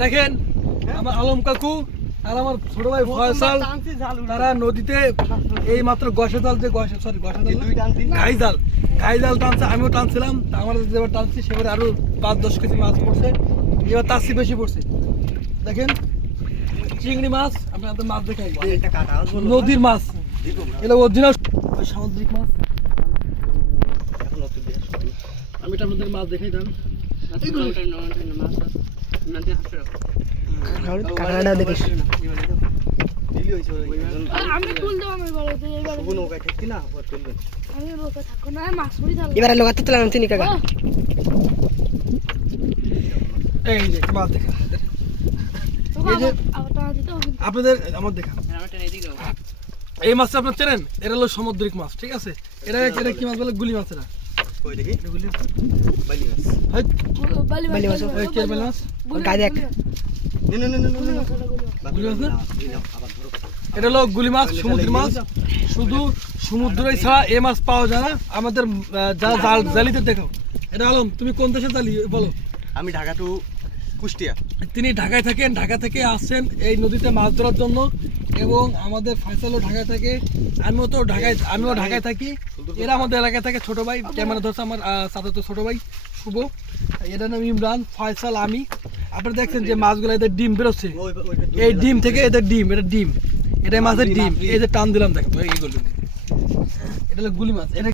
দেখেন আমার আলম কাকু আর আমার ছোট ভাই ফয়সাল তারা নদীতে এই মাত্র ঘাই জাল টানছে। আমিও টানছিলাম, আমার যেবার টানছি সেবার আরো 5-10 কেজি মাছ পড়ছে, এবার তার চেয়ে বেশি পড়ছে। দেখেন চিংড়ি মাছ, আপনাদের মাছ দেখাই, নদীর মাছ, এটা অরিজিনাল সামুদ্রিক মাছ। আমি এটা আপনাদের মাছ দেখাই দেন। কাঁকড়াটা দেখিস। এবারে লোকাতে তুলাম তিনি কাকা। এই যে মাছ দেখা, এই যে আপনাদের আমার দেখা, এই মাছটা আপনার চেনেন? এটা হলো সামুদ্রিক মাছ, ঠিক আছে? এটা কি মাছ বলে? গুলি মাছ। এরা এটা হলো গুলি মাছ, সমুদ্রের মাছ। শুধু সমুদ্রে ছাড়া এই মাছ পাওয়া যায় না আমাদের যারা জালিতে দেখো। এটা আলম, তুমি কোন দেশে জালি বলো? আমি ঢাকা টু কুষ্টিয়া। তিনি ঢাকায় থাকেন, ঢাকা থেকে আসছেন এই নদীতে মাছ ধরার জন্য। এবং আমাদের ফয়সালও ঢাকায় থাকে, আমিও ঢাকায় থাকি। এরা আমাদের এলাকায় থাকে। ছোট ভাই ক্যামেরা ধরছে আমার চাচাতো ছোট ভাই শুভ, এটার নাম ইমরান, ফয়সাল, আমি। আপনারা দেখছেন যে মাছগুলো এদের ডিম বেরোচ্ছে, এই ডিম থেকে এদের ডিম, এটা ডিম, এটা মাছের ডিম। এই যে টান দিলাম, দেখো এটা হলো গুলি মাছ। এটা